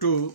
2,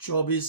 24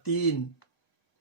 3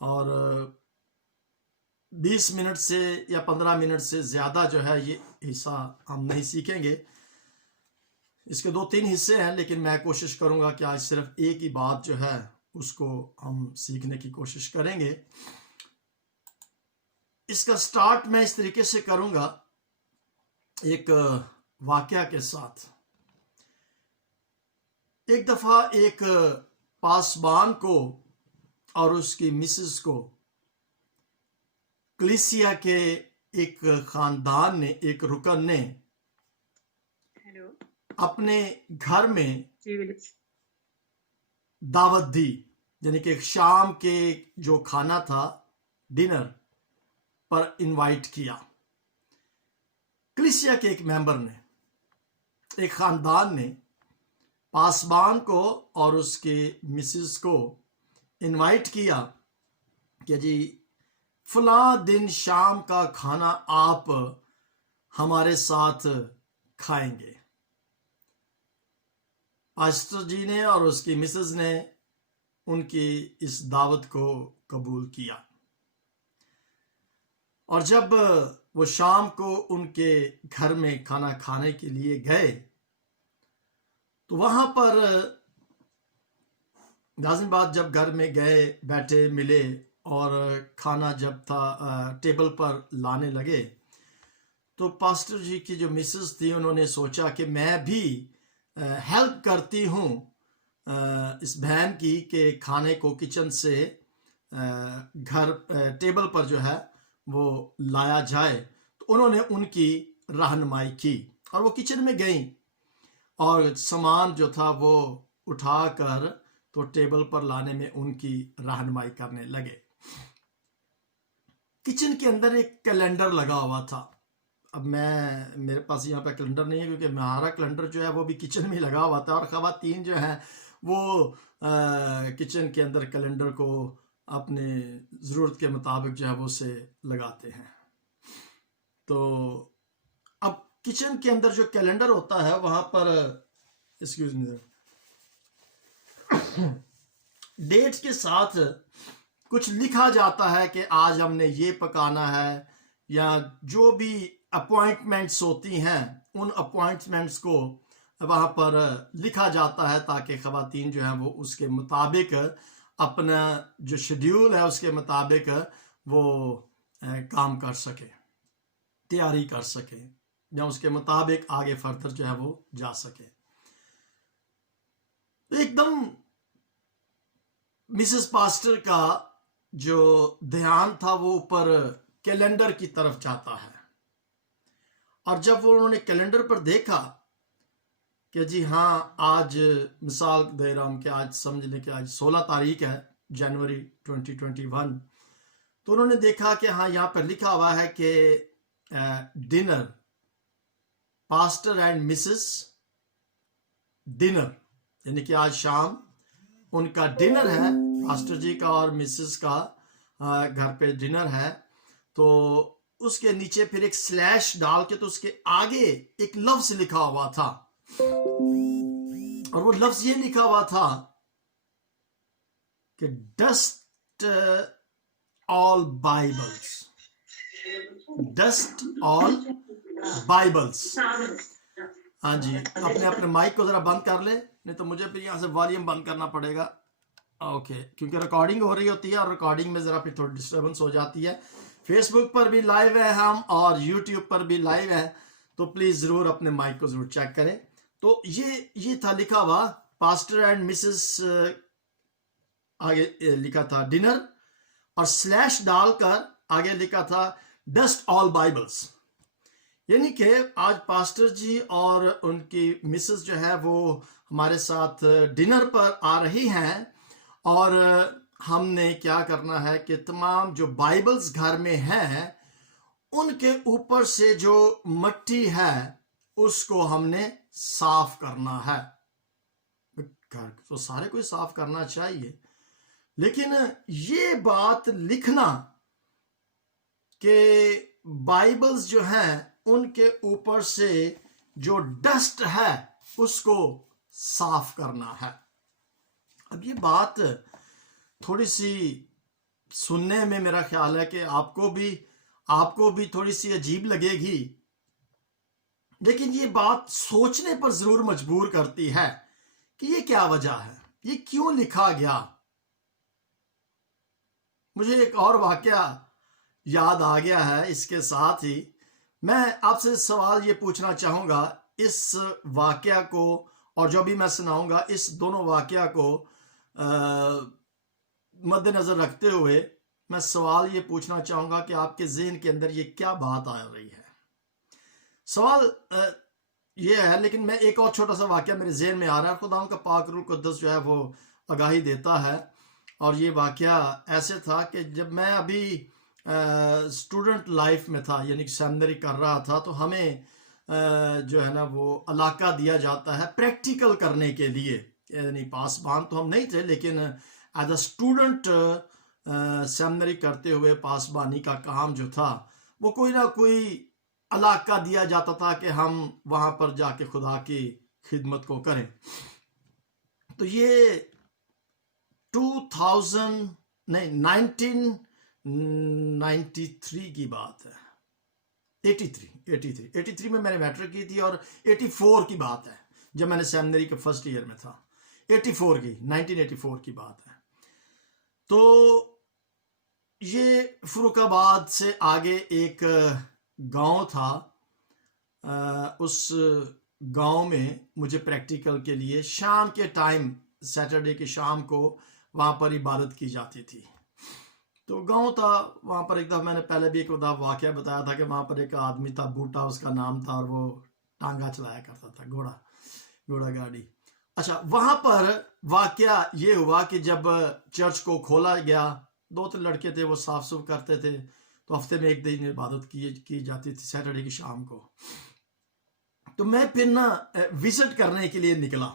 اور 20 منٹ سے یا 15 منٹ سے زیادہ جو ہے یہ حصہ ہم نہیں سیکھیں گے. اس کے 2-3 حصے ہیں، لیکن میں کوشش کروں گا کہ آج صرف ایک ہی بات جو ہے اس کو ہم سیکھنے کی کوشش کریں گے. اس کا سٹارٹ میں اس طریقے سے کروں گا ایک واقعہ کے ساتھ. ایک دفعہ ایک پاسبان کو اور اس کی مسز کو کلیسیا کے ایک خاندان نے، ایک رکن نے اپنے گھر میں دعوت دی، یعنی کہ شام کے جو کھانا تھا، ڈنر پر انوائٹ کیا. کلیسیا کے ایک ممبر نے، ایک خاندان نے پاسبان کو اور اس کے مسز کو انوائٹ کیا کہ جی فلاں دن شام کا کھانا آپ ہمارے ساتھ کھائیں گے. پاسٹر جی نے اور اس کی مسز نے ان کی اس دعوت کو قبول کیا، اور جب وہ شام کو ان کے گھر میں کھانا کھانے کے لیے گئے تو وہاں پر لازم بات، جب گھر میں گئے، بیٹھے، ملے اور کھانا جب تھا ٹیبل پر لانے لگے تو پاسٹر جی کی جو مسز تھی انہوں نے سوچا کہ میں بھی ہیلپ کرتی ہوں اس بہن کی کہ کھانے کو کچن سے گھر ٹیبل پر جو ہے وہ لایا جائے. تو انہوں نے ان کی رہنمائی کی اور وہ کچن میں گئیں اور سامان جو تھا وہ اٹھا کر تو ٹیبل پر لانے میں ان کی رہنمائی کرنے لگے. کچن کے اندر ایک کیلنڈر لگا ہوا تھا. اب میرے پاس یہاں پہ کیلنڈر نہیں ہے کیونکہ ہمارا کیلنڈر جو ہے وہ بھی کچن میں لگا ہوا تھا، اور خواتین جو ہیں وہ کچن کے اندر کیلنڈر کو اپنے ضرورت کے مطابق جو ہے وہ اسے لگاتے ہیں. تو اب کچن کے اندر جو کیلنڈر ہوتا ہے وہاں پر ایکسکیوز می ڈیٹ کے ساتھ کچھ لکھا جاتا ہے کہ آج ہم نے یہ پکانا ہے، یا جو بھی اپوائنٹمنٹس ہوتی ہیں ان اپوائنٹمنٹس کو وہاں پر لکھا جاتا ہے تاکہ خواتین جو ہیں وہ اس کے مطابق اپنا جو شیڈیول ہے اس کے مطابق وہ کام کر سکے، تیاری کر سکے، یا اس کے مطابق آگے فردر جو ہے وہ جا سکے. ایک دم مسز پاسٹر کا جو دھیان تھا وہ اوپر کیلنڈر کی طرف جاتا ہے، اور جب وہ انہوں نے کیلنڈر پر دیکھا کہ جی ہاں آج مثال دے رہا ہوں کہ آج سمجھ لیں کہ آج 16 تاریخ ہے جنوری 2021، تو انہوں نے دیکھا کہ ہاں یہاں پر لکھا ہوا ہے کہ dinner, pastor and Mrs dinner, یعنی کہ آج شام ان کا ڈنر ہے، پاسٹر جی کا اور مسز کا گھر پہ ڈنر ہے. تو اس کے نیچے پھر ایک سلیش ڈال کے تو اس کے آگے ایک لفظ لکھا ہوا تھا، اور وہ لفظ یہ لکھا ہوا تھا کہ ڈسٹ آل بائبلز، ڈسٹ آل بائبلز. ہاں جی، اپنے مائک کو ذرا بند کر لے، نہیں تو مجھے پھر یہاں سے والیوم بند کرنا پڑے گا. اوکے، کیونکہ ریکارڈنگ ہو رہی ہوتی ہے اور ریکارڈنگ میں ذرا پھر تھوڑی ڈسٹربنس ہو جاتی ہے. فیس بک پر بھی لائیو ہے ہم، اور یوٹیوب پر بھی لائیو ہے، تو پلیز ضرور اپنے مائک کو ضرور چیک کریں. تو یہ تھا لکھا ہوا پاسٹر اینڈ مسز، آگے لکھا تھا ڈنر، اور سلیش ڈال کر آگے لکھا تھا ڈسٹ آل بائبلز. یعنی کہ آج پاسٹر جی اور ان کی مسز جو ہے وہ ہمارے ساتھ ڈنر پر آ رہی ہیں، اور ہم نے کیا کرنا ہے کہ تمام جو بائبلز گھر میں ہیں ان کے اوپر سے جو مٹی ہے اس کو ہم نے صاف کرنا ہے. گھر تو سارے کو صاف کرنا چاہیے، لیکن یہ بات لکھنا کہ بائبلز جو ہیں ان کے اوپر سے جو ڈسٹ ہے اس کو صاف کرنا ہے. اب یہ بات تھوڑی سی سننے میں میرا خیال ہے کہ آپ کو بھی تھوڑی سی عجیب لگے گی، لیکن یہ بات سوچنے پر ضرور مجبور کرتی ہے کہ یہ کیا وجہ ہے، یہ کیوں لکھا گیا۔ مجھے ایک اور واقعہ یاد آ گیا ہے، اس کے ساتھ ہی میں آپ سے سوال یہ پوچھنا چاہوں گا، اس واقعہ کو اور جو بھی میں سناؤں گا اس دونوں واقعہ کو مد نظر رکھتے ہوئے میں سوال یہ پوچھنا چاہوں گا کہ آپ کے ذہن کے اندر یہ کیا بات آ رہی ہے۔ سوال یہ ہے، لیکن میں ایک اور چھوٹا سا واقعہ میرے ذہن میں آ رہا ہے، خدا کا پاک روح القدس جو ہے وہ آگاہی دیتا ہے، اور یہ واقعہ ایسے تھا کہ جب میں ابھی اسٹوڈنٹ لائف میں تھا، یعنی کہ سیمنری کر رہا تھا، تو ہمیں جو ہے نا وہ علاقہ دیا جاتا ہے پریکٹیکل کرنے کے لیے، یعنی پاسبان تو ہم نہیں تھے، لیکن ایز اے اسٹوڈنٹ سیمنری کرتے ہوئے پاسبانی کا کام جو تھا وہ کوئی نہ کوئی علاقہ دیا جاتا تھا کہ ہم وہاں پر جا کے خدا کی خدمت کو کریں۔ تو یہ 1993 کی بات ہے، 83 میں نے میٹرک کی تھی، اور 84 کی بات ہے جب میں نے سیمنری کے فرسٹ ایئر میں تھا، 1984 کی بات ہے۔ تو یہ فروخ آباد سے آگے ایک گاؤں تھا، اس گاؤں میں مجھے پریکٹیکل کے لیے شام کے ٹائم، سیٹرڈے کی شام کو وہاں پر عبادت کی جاتی تھی۔ تو گاؤں تھا، وہاں پر ایک دفعہ میں نے پہلے بھی ایک واقعہ بتایا تھا کہ وہاں پر ایک آدمی تھا، بوٹا اس کا نام تھا، اور وہ ٹانگا چلایا کرتا تھا، گھوڑا گاڑی۔ اچھا، وہاں پر واقعہ یہ ہوا کہ جب چرچ کو کھولا گیا، 2-3 لڑکے تھے، وہ صاف صف کرتے تھے، تو ہفتے میں ایک دن عبادت کی جاتی تھی سیٹرڈے کی شام کو۔ تو میں پھر نا وزٹ کرنے کے لیے نکلا،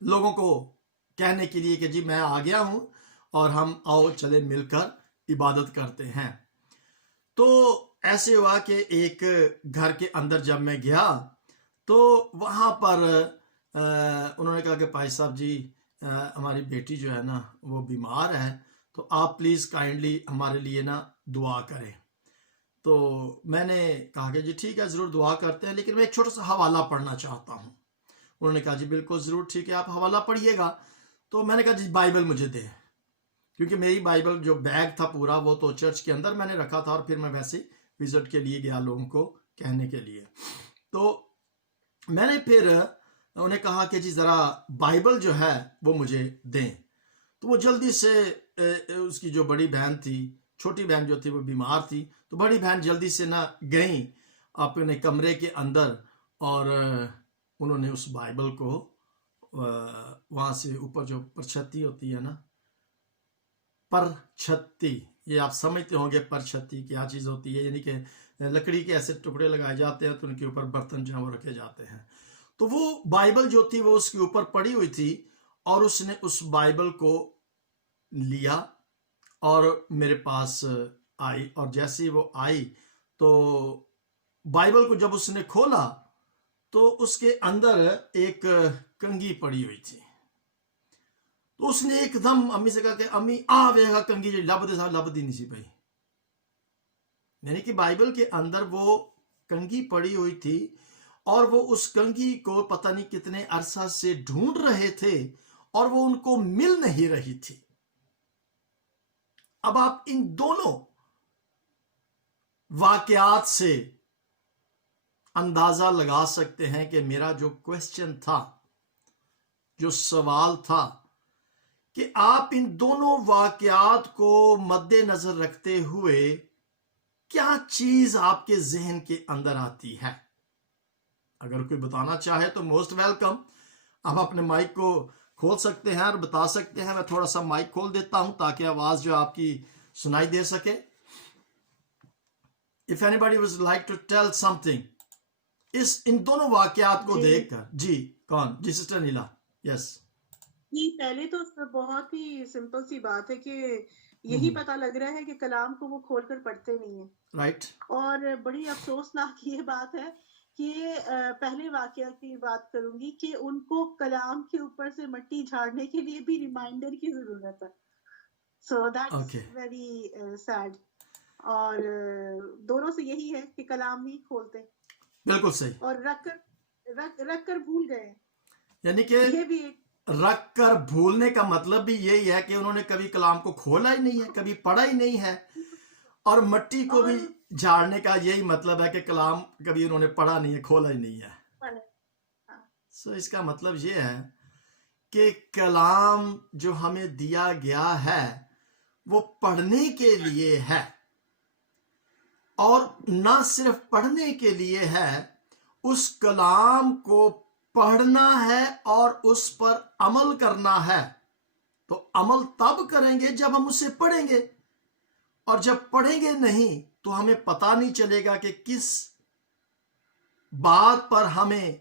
لوگوں کو کہنے کے لیے کہ جی میں آ گیا ہوں اور ہم آؤ چلے مل کر عبادت کرتے ہیں۔ تو ایسے ہوا کہ ایک گھر کے اندر جب میں گیا تو وہاں پر انہوں نے کہا کہ بھائی صاحب جی ہماری بیٹی جو ہے نا وہ بیمار ہے، تو آپ پلیز کائنڈلی ہمارے لیے نا دعا کریں۔ تو میں نے کہا کہ جی ٹھیک ہے، ضرور دعا کرتے ہیں، لیکن میں ایک چھوٹا سا حوالہ پڑھنا چاہتا ہوں۔ انہوں نے کہا جی بالکل ضرور، ٹھیک ہے آپ حوالہ پڑھیے گا۔ تو میں نے کہا جی بائبل مجھے دے، کیونکہ میری بائبل جو بیگ تھا پورا وہ تو چرچ کے اندر میں نے رکھا تھا، اور پھر میں ویسے وزٹ کے لیے گیا لوگوں کو کہنے کے لیے۔ تو میں نے پھر انہیں کہا کہ جی ذرا بائبل جو ہے وہ مجھے دیں۔ تو وہ جلدی سے اس کی جو بڑی بہن تھی، چھوٹی بہن جو تھی وہ بیمار تھی، تو بڑی بہن جلدی سے نہ گئیں اپنے کمرے کے اندر، اور انہوں نے اس بائبل کو وہاں سے اوپر جو پرچھتی ہوتی ہے نا، پرچھتی، یہ آپ سمجھتے ہوں گے پرچھتی کیا چیز ہوتی ہے، یعنی کہ لکڑی کے ایسے ٹکڑے لگائے جاتے ہیں تو ان کے اوپر برتن جو ہیں وہ رکھے جاتے ہیں۔ تو وہ بائبل جو تھی وہ اس کے اوپر پڑی ہوئی تھی، اور اس نے اس بائبل کو لیا اور میرے پاس آئی، اور جیسے ہی وہ آئی تو بائبل کو جب اس نے کھولا تو اس کے اندر ایک کنگھی پڑی ہوئی تھی۔ تو اس نے ایک دم امی سے کہا کہ امی آ ویگا کنگھی جی لب دے سا لب دی نہیں سی پئی، یعنی کہ بائبل کے اندر وہ کنگھی پڑی ہوئی تھی، اور وہ اس کنگھی کو پتہ نہیں کتنے عرصہ سے ڈھونڈ رہے تھے اور وہ ان کو مل نہیں رہی تھی۔ اب آپ ان دونوں واقعات سے اندازہ لگا سکتے ہیں کہ میرا جو کوسچن تھا، جو سوال تھا، کہ آپ ان دونوں واقعات کو مد نظر رکھتے ہوئے کیا چیز آپ کے ذہن کے اندر آتی ہے۔ اگر کوئی بتانا چاہے تو موسٹ ویلکم، آپ اپنے مائک کو کھول سکتے ہیں اور بتا سکتے ہیں۔ میں تھوڑا سا مائک کھول دیتا ہوں تاکہ آواز جو آپ کی سنائی دے سکے۔ If anybody would like to tell something، ان دونوں واقعات کو دیکھ کر، جی کون؟ جی سسٹر نیلا، یس۔ جی پہلے تو بہت ہی سمپل سی بات ہے کہ یہی پتہ لگ رہا ہے کہ کلام کو وہ کھول کر پڑھتے نہیں ہیں، رائٹ۔ اور بڑی افسوسناک یہ بات ہے کہ پہلے واقعہ کی بات کروں گی کہ ان کو کلام کے اوپر سے مٹی جھاڑنے کے لیے بھی ریمائنڈر کی ضرورت ہے۔ So that's Okay. very sad. اور دونوں سے یہی ہے کہ کلام نہیں کھولتے بالکل صحیح. اور رکھ کر بھول گئے. یعنی کہ یہ بھی رکھ کر بھولنے کا مطلب بھی یہی ہے کہ انہوں نے کبھی کلام کو کھولا ہی نہیں ہے, کبھی پڑھا ہی نہیں ہے. اور مٹی کو بھی جھاڑنے کا یہی مطلب ہے کہ کلام کبھی انہوں نے پڑھا نہیں ہے, کھولا ہی نہیں ہے. سو اس کا مطلب یہ ہے کہ کلام جو ہمیں دیا گیا ہے وہ پڑھنے کے لیے ہے, اور نہ صرف پڑھنے کے لیے ہے, اس کلام کو پڑھنا ہے اور اس پر عمل کرنا ہے. تو عمل تب کریں گے جب ہم اسے پڑھیں گے, اور جب پڑھیں گے نہیں تو ہمیں پتہ نہیں چلے گا کہ کس بات پر ہمیں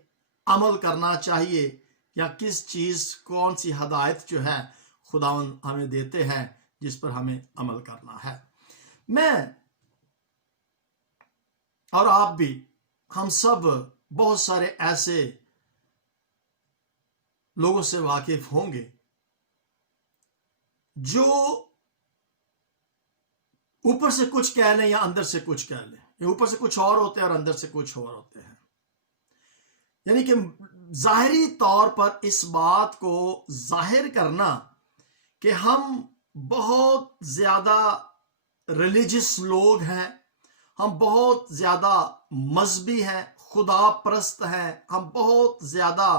عمل کرنا چاہیے, یا کس چیز کون سی ہدایت جو ہے خداوند ہمیں دیتے ہیں جس پر ہمیں عمل کرنا ہے. میں اور آپ بھی, ہم سب بہت سارے ایسے لوگوں سے واقف ہوں گے جو اوپر سے کچھ کہہ لیں یا اندر سے کچھ کہہ لیں, یا اوپر سے کچھ اور ہوتے ہیں اور اندر سے کچھ اور ہوتے ہیں. یعنی کہ ظاہری طور پر اس بات کو ظاہر کرنا کہ ہم بہت زیادہ ریلیجس لوگ ہیں, ہم بہت زیادہ مذہبی ہیں, خدا پرست ہیں, ہم بہت زیادہ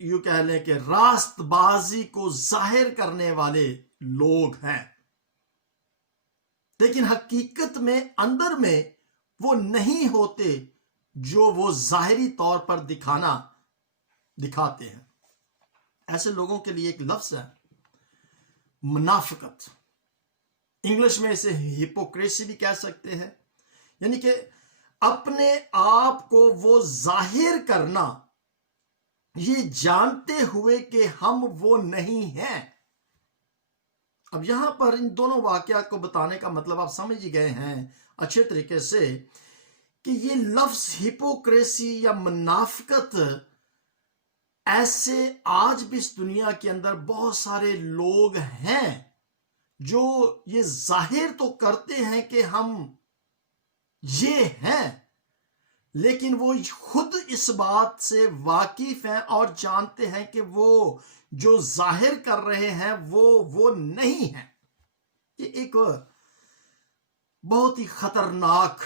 یوں کہہ لیں کہ راست بازی کو ظاہر کرنے والے لوگ ہیں, لیکن حقیقت میں اندر میں وہ نہیں ہوتے جو وہ ظاہری طور پر دکھاتے ہیں. ایسے لوگوں کے لیے ایک لفظ ہے منافقت. انگلش میں اسے ہپوکریسی بھی کہہ سکتے ہیں. یعنی کہ اپنے آپ کو وہ ظاہر کرنا یہ جانتے ہوئے کہ ہم وہ نہیں ہیں. اب یہاں پر ان دونوں واقعات کو بتانے کا مطلب آپ سمجھ ہی گئے ہیں اچھے طریقے سے کہ یہ لفظ ہپوکریسی یا منافقت ایسے آج بھی اس دنیا کے اندر بہت سارے لوگ ہیں جو یہ ظاہر تو کرتے ہیں کہ ہم یہ ہیں, لیکن وہ خود اس بات سے واقف ہیں اور جانتے ہیں کہ وہ جو ظاہر کر رہے ہیں وہ نہیں ہیں. یہ ایک بہت ہی خطرناک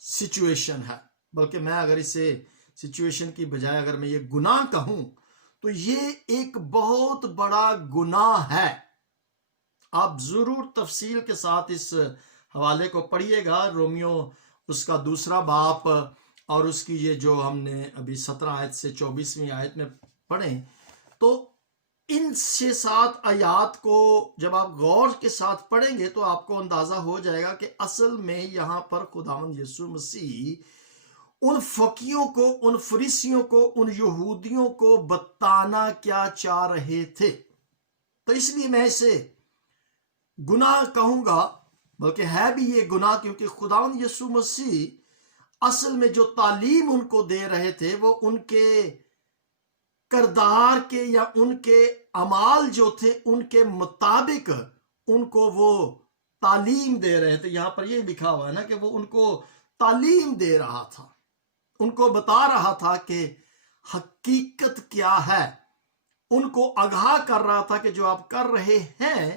سچویشن ہے, بلکہ میں اگر اسے سچویشن کی بجائے اگر میں یہ گناہ کہوں تو یہ ایک بہت بڑا گناہ ہے. آپ ضرور تفصیل کے ساتھ اس حوالے کو پڑھیے گا, رومیو اس کا 2 باب اور اس کی یہ جو ہم نے ابھی 17 آیت سے 24ویں آیت میں پڑھیں, تو ان 6-7 آیات کو جب آپ غور کے ساتھ پڑھیں گے تو آپ کو اندازہ ہو جائے گا کہ اصل میں یہاں پر خداوند یسوع مسیح ان فقیوں کو, ان فریسیوں کو, ان یہودیوں کو بتانا کیا چاہ رہے تھے. تو اس لیے میں اسے گناہ کہوں گا, بلکہ ہے بھی یہ گناہ, کیونکہ خداوند یسوع مسیح اصل میں جو تعلیم ان کو دے رہے تھے وہ ان کے کردار کے یا ان کے اعمال جو تھے ان کے مطابق ان کو وہ تعلیم دے رہے تھے. یہاں پر یہ لکھا ہوا ہے نا کہ وہ ان کو تعلیم دے رہا تھا, ان کو بتا رہا تھا کہ حقیقت کیا ہے, ان کو آگاہ کر رہا تھا کہ جو آپ کر رہے ہیں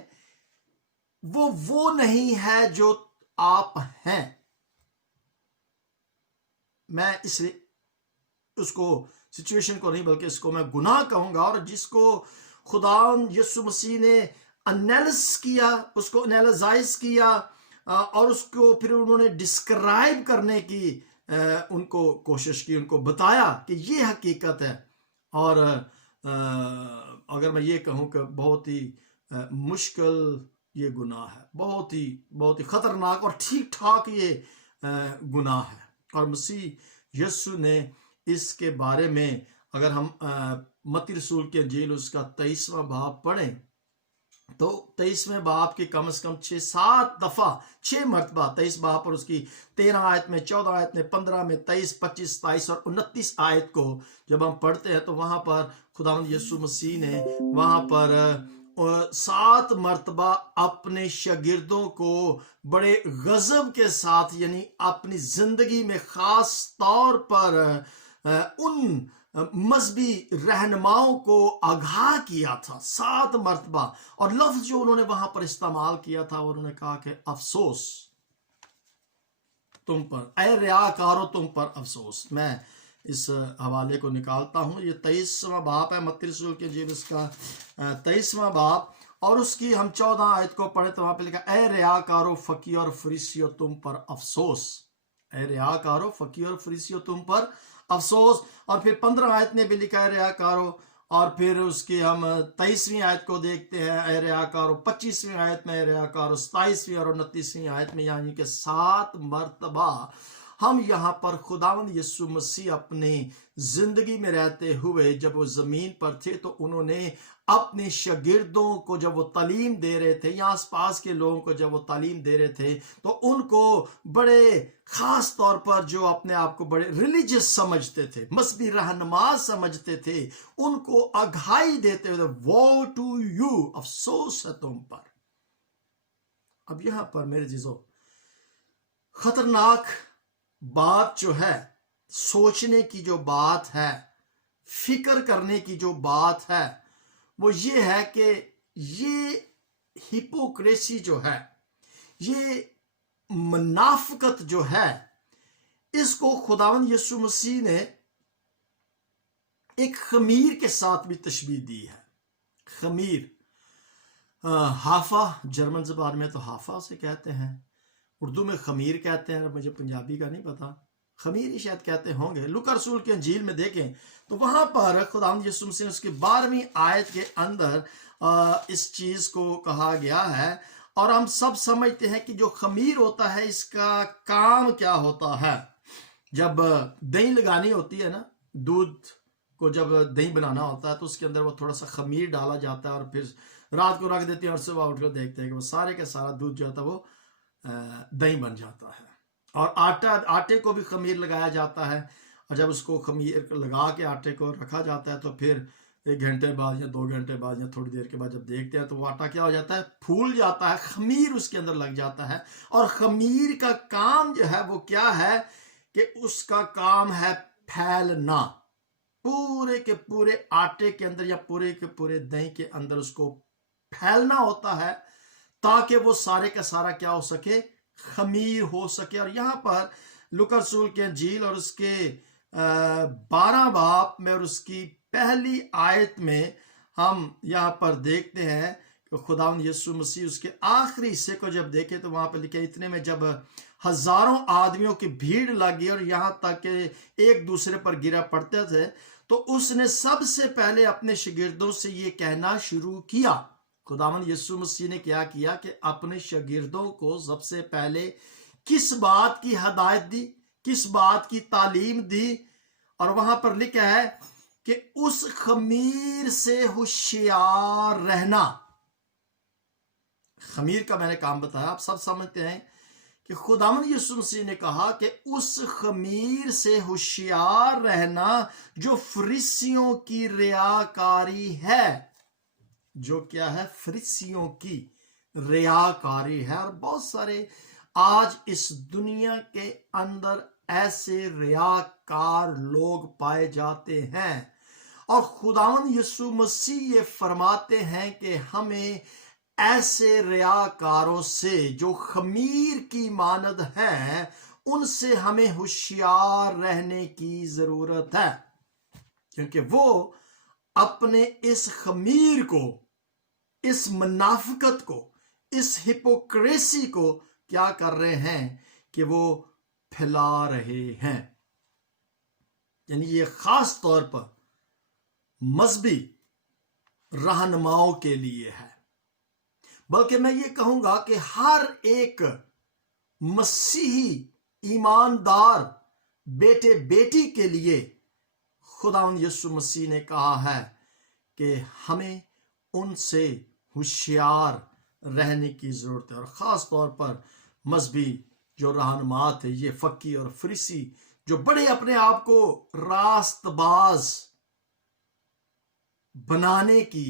وہ نہیں ہے جو آپ ہیں. میں اس کو سچویشن کو نہیں بلکہ اس کو میں گناہ کہوں گا, اور جس کو خداوند یسوع مسیح نے انیلس کیا, اس کو انیلائز کیا, اور اس کو پھر انہوں نے ڈسکرائب کرنے کی ان کو کوشش کی, ان کو بتایا کہ یہ حقیقت ہے. اور اگر میں یہ کہوں کہ بہت ہی مشکل یہ گناہ ہے, بہت ہی خطرناک, اور ٹھیک ٹھاک یہ گناہ ہے. اور مسیح یسوع نے اس کے بارے میں اگر ہم متی رسول کی انجیل اس کا 23واں باب پڑھیں تو 23ویں باب کے کم از کم 6-7 دفعہ 6 مرتبہ 23 باب اور اس کی 13 آیت میں, 14 آیت میں, 15 میں, 23, 25, 27 اور 29 آیت کو جب ہم پڑھتے ہیں تو وہاں پر خداوند یسوع مسیح نے وہاں پر 7 مرتبہ اپنے شاگردوں کو بڑے غضب کے ساتھ یعنی اپنی زندگی میں خاص طور پر ان مذہبی رہنماؤں کو آگاہ کیا تھا 7 مرتبہ. اور لفظ جو انہوں نے وہاں پر استعمال کیا تھا انہوں نے کہا کہ افسوس تم پر، اے ریاکارو تم پر افسوس. میں اس حوالے کو نکالتا ہوں، یہ 23واں باب ہے متی رسول کے انجیل، اس کا 23واں باب اور اس کی ہم 14 آیت کو پڑھیں تو وہاں پہ لکھا اے ریاکارو فقی اور فریسیو تم پر افسوس. اے ریاکارو فقی اور فریسیو تم پر افسوس. اور پھر 15 آیت میں بھی لکھا ہے ریاکارو، اور پھر اس کی ہم 23ویں آیت کو دیکھتے ہیں اے ریاکارو، 25ویں آیت میں اے ریاکارو، 27ویں اور 29ویں آیت میں، یعنی کہ 7 مرتبہ ہم یہاں پر خداوند یسوع مسیح اپنی زندگی میں رہتے ہوئے جب وہ زمین پر تھے تو انہوں نے اپنے شاگردوں کو جب وہ تعلیم دے رہے تھے یا آس پاس کے لوگوں کو جب وہ تعلیم دے رہے تھے تو ان کو بڑے خاص طور پر جو اپنے آپ کو بڑے ریلیجس سمجھتے تھے، مذہبی رہنما سمجھتے تھے، ان کو آگاہی دیتے ہوئے وو ٹو یو، افسوس ہے تم پر. اب یہاں پر میرے عزیزو خطرناک بات جو ہے، سوچنے کی جو بات ہے، فکر کرنے کی جو بات ہے وہ یہ ہے کہ یہ ہپوکریسی جو ہے، یہ منافقت جو ہے، اس کو خداوند یسوع مسیح نے ایک خمیر کے ساتھ بھی تشبیہ دی ہے. خمیر، ہافا، جرمن زبان میں تو ہافا اسے کہتے ہیں، اردو میں خمیر کہتے ہیں، مجھے پنجابی کا نہیں پتا، خمیر ہی شاید کہتے ہوں گے. لوکا رسول کے انجیل میں دیکھیں تو وہاں پر خداوند یسوع مسیح نے اس کی 12ویں آیت کے اندر اس چیز کو کہا گیا ہے. اور ہم سب سمجھتے ہیں کہ جو خمیر ہوتا ہے اس کا کام کیا ہوتا ہے. جب دہی لگانی ہوتی ہے نا، دودھ کو جب دہی بنانا ہوتا ہے تو اس کے اندر وہ تھوڑا سا خمیر ڈالا جاتا ہے اور پھر رات کو رکھ دیتے ہیں اور صبح اٹھ کر دیکھتے ہیں کہ وہ سارے کا سارا دودھ جو ہوتا ہے وہ دہی بن جاتا ہے. اور آٹے کو بھی خمیر لگایا جاتا ہے، اور جب اس کو خمیر لگا کے آٹے کو رکھا جاتا ہے تو پھر 1 گھنٹے بعد یا 2 گھنٹے بعد یا تھوڑی دیر کے بعد جب دیکھتے ہیں تو وہ آٹا کیا ہو جاتا ہے، پھول جاتا ہے، خمیر اس کے اندر لگ جاتا ہے. اور خمیر کا کام جو ہے وہ کیا ہے کہ اس کا کام ہے پھیلنا، پورے کے پورے آٹے کے اندر یا پورے کے پورے دہی کے اندر اس کو پھیلنا ہوتا ہے تاکہ وہ سارے کا سارا کیا ہو سکے، خمیر ہو سکے. اور یہاں پر لوکا رسول کے انجیل اور اس کے 12 باب میں اور اس کی پہلی آیت میں ہم یہاں پر دیکھتے ہیں کہ خداوند یسوع مسیح اس کے آخری حصے کو جب دیکھے تو وہاں پہ لکھا اتنے میں جب ہزاروں آدمیوں کی بھیڑ لگی اور یہاں تک کہ ایک دوسرے پر گرا پڑتے تھے تو اس نے سب سے پہلے اپنے شاگردوں سے یہ کہنا شروع کیا. خداوند یسوع مسیح نے کیا کیا کہ اپنے شاگردوں کو سب سے پہلے کس بات کی ہدایت دی، کس بات کی تعلیم دی. اور وہاں پر لکھا ہے کہ اس خمیر سے ہوشیار رہنا. خمیر کا میں نے کام بتایا، آپ سب سمجھتے ہیں کہ خداوند یسوع مسیح نے کہا کہ اس خمیر سے ہوشیار رہنا جو فریسیوں کی ریاکاری ہے. جو کیا ہے؟ فریسیوں کی ریاکاری ہے. اور بہت سارے آج اس دنیا کے اندر ایسے ریاکار لوگ پائے جاتے ہیں، اور خداوند یسوع مسیح یہ فرماتے ہیں کہ ہمیں ایسے ریاکاروں سے جو خمیر کی مانند ہیں ان سے ہمیں ہوشیار رہنے کی ضرورت ہے، کیونکہ وہ اپنے اس خمیر کو، اس منافقت کو، اس ہپوکریسی کو کیا کر رہے ہیں کہ وہ پھیلا رہے ہیں. یعنی یہ خاص طور پر مذہبی رہنماؤں کے لیے ہے، بلکہ میں یہ کہوں گا کہ ہر ایک مسیحی ایماندار بیٹے بیٹی کے لیے خداوند یسوع مسیح نے کہا ہے کہ ہمیں ان سے ہوشیار رہنے کی ضرورت ہے. اور خاص طور پر مذہبی جو رہنما تھے، یہ فقی اور فریسی جو بڑے اپنے آپ کو راست باز بنانے کی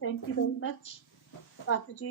Thank you very much, Pastor Ji.